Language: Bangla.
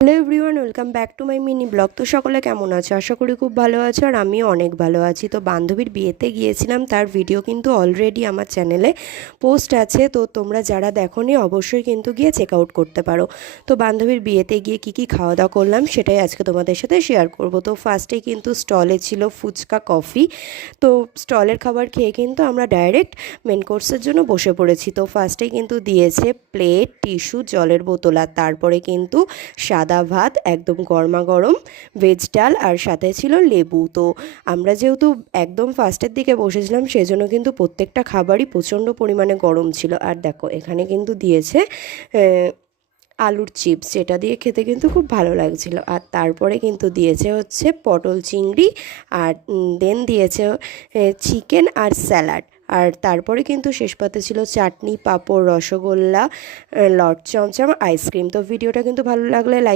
Hello everyone, welcome back to my mini blog. তো সকলে কেমন আছো? আশা করি খুব ভালো আছো, আর আমিও অনেক ভালো আছি। তো বান্ধবীর বিয়েতে গিয়েছিলাম, তার ভিডিও কিন্তু অলরেডি আমার চ্যানেলে পোস্ট আছে। তো তোমরা যারা দেখোনি অবশ্যই কিন্তু গিয়ে চেক আউট করতে পারো। তো বান্ধবীর বিয়েতে গিয়ে কী খাওয়া দাওয়া করলাম সেটাই আজকে তোমাদের সাথে শেয়ার করব। তো ফার্স্টেই কিন্তু স্টলে ছিল ফুচকা, কফি। তো স্টলের খাবার খেয়ে কিন্তু আমরা ডাইরেক্ট মেন কোর্সের জন্য বসে পড়েছি। তো ফার্স্টেই কিন্তু দিয়েছে প্লেট, টিস্যু, জলের বোতল, আর তারপরে কিন্তু সাদা ভাত একদম গরমাগরম, ভেজ ডাল, আর সাথে ছিল লেবু। তো আমরা যেহেতু একদম ফার্স্টের দিকে বসেছিলাম সেজন্য কিন্তু প্রত্যেকটা খাবারই প্রচণ্ড পরিমাণে গরম ছিল। আর দেখো এখানে কিন্তু দিয়েছে আলুর চিপস, যেটা দিয়ে খেতে কিন্তু খুব ভালো লাগছিল। আর তারপরে কিন্তু দিয়েছে হচ্ছে পটল চিংড়ি, আর দেন দিয়েছে চিকেন আর স্যালাড। আর তারপরে কিন্তু শেষ পাতে ছিল চাটনি, পাঁপড়, রসগোল্লা, লট চমচম, আইসক্রিম। তো ভিডিওটা কিন্তু ভালো লাগলে লাইক